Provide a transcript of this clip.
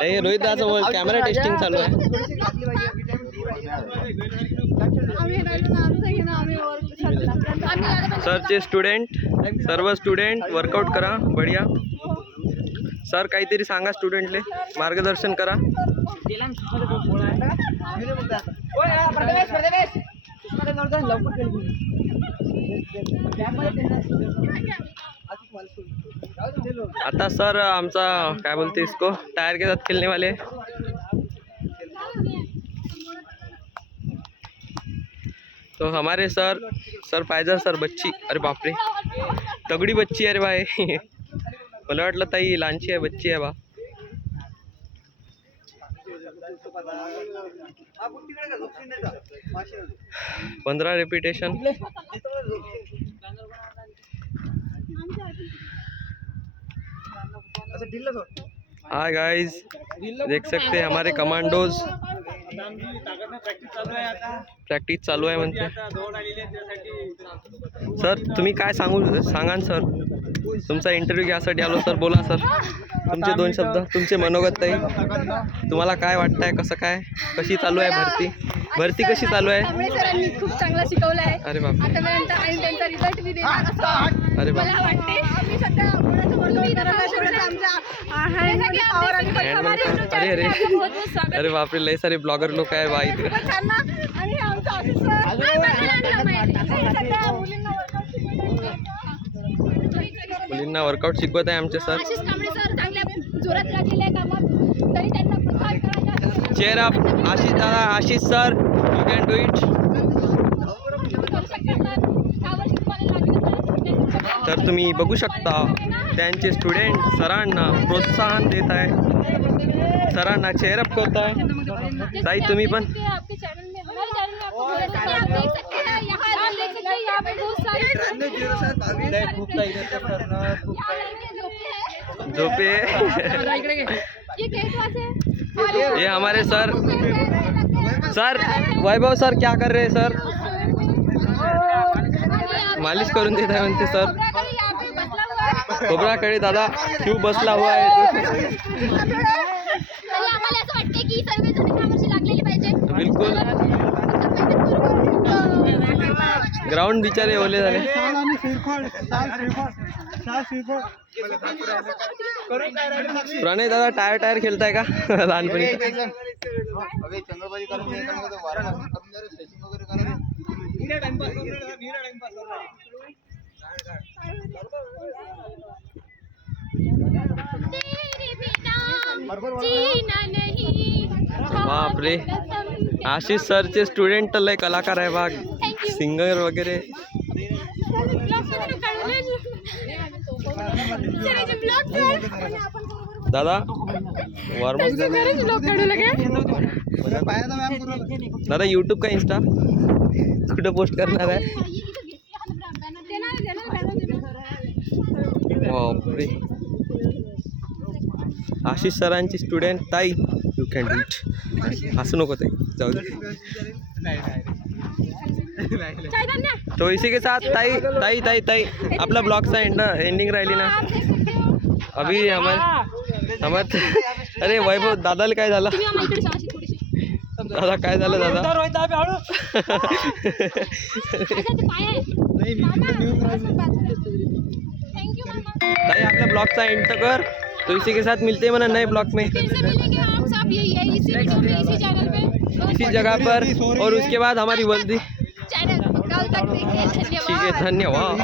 नाही रोहित दादा बोल कॅमेरा टेस्टिंग चालू आहे. सरचे स्टुडंट सर्व स्टुडंट वर्कआउट करा बढिया. सर काहीतरी सांगा स्टुडंटले मार्गदर्शन करा. आता सर आमचा काय बोलते इसको टायर के साथ खेलने वाले. तो हमारे सर फायजा सर बच्ची. अरे बापरे तगड़ी बच्ची अरे भाई. मला वाटलं ताई लहानची आहे बच्ची आहे बा. 15 रिपीटेशन. हाय गाइस देख सकते हैं हमारे कमांडोज प्रॅक्टिस चालू आहे म्हणते. सर तुम्ही काय सांगा सर. तुमचा इंटरव्ह्यू घ्यासाठी आलो सर. बोला सर तुमचे 2 शब्द तुमचे मनोगत ताई. तुम्हाला काय वाटतंय कसं काय कशी चालू आहे भरती कशी चालू आहे. सरांनी खूप चांगला शिकवलं आहे. अरे बाप आतापर्यंत आणि त्यांचा रिझल्ट मी देणार असं अरे बाप. मला वाटते. आम्ही सध्या अरे अरे अरे बापरे लय सारे ब्लॉगर लोक आहे बा इथे. मुलींना वर्कआउट शिकवत आहे आमचे सर. चेअर अप आशिष दादा. Ashish sir you can do it. तर तुम्ही बघू शकता त्यांचे स्टुडंट सरांना प्रोत्साहन देत आहे. सरांना चेअर अप करत आहे. ताई तुम्ही पण झोपे. ये हमारे सर वैभव सर क्या कर रहे हैं सर. मालिश करून देत आहे म्हणते सर. खोबराकडे दादा क्यों बसला हुआ है. बिलकुल ग्राउंड बिचारे ओले झाले. प्रणय दादा टायर खेळताय का लहानपणी. बापरे आशिष सरचे स्टुडंट लय कलाकार आहे बा. सिंगर वगैरे. दादा वॉर्मअप दादा यूट्यूब का इंस्टा कुठे पोस्ट करणार आहे. बापरे आशिष सरांची स्टुडंट ताई यू कॅन डू इट. असं नको ताई जाऊ दे. तो इसी के साथ ताई आपला ब्लॉगचा एंडिंग राहिली ना अभी हमारे. अरे वैभव दादाला काय झालं. दादा काय झालं दादा. ताई आपल्या ब्लॉगचा एंड तो कर. तो इसी के साथ मिलते हैं मना नए ब्लॉग में इसी जगह पर. और उसके बाद हमारी वर्दी. ठीक है धन्यवाद.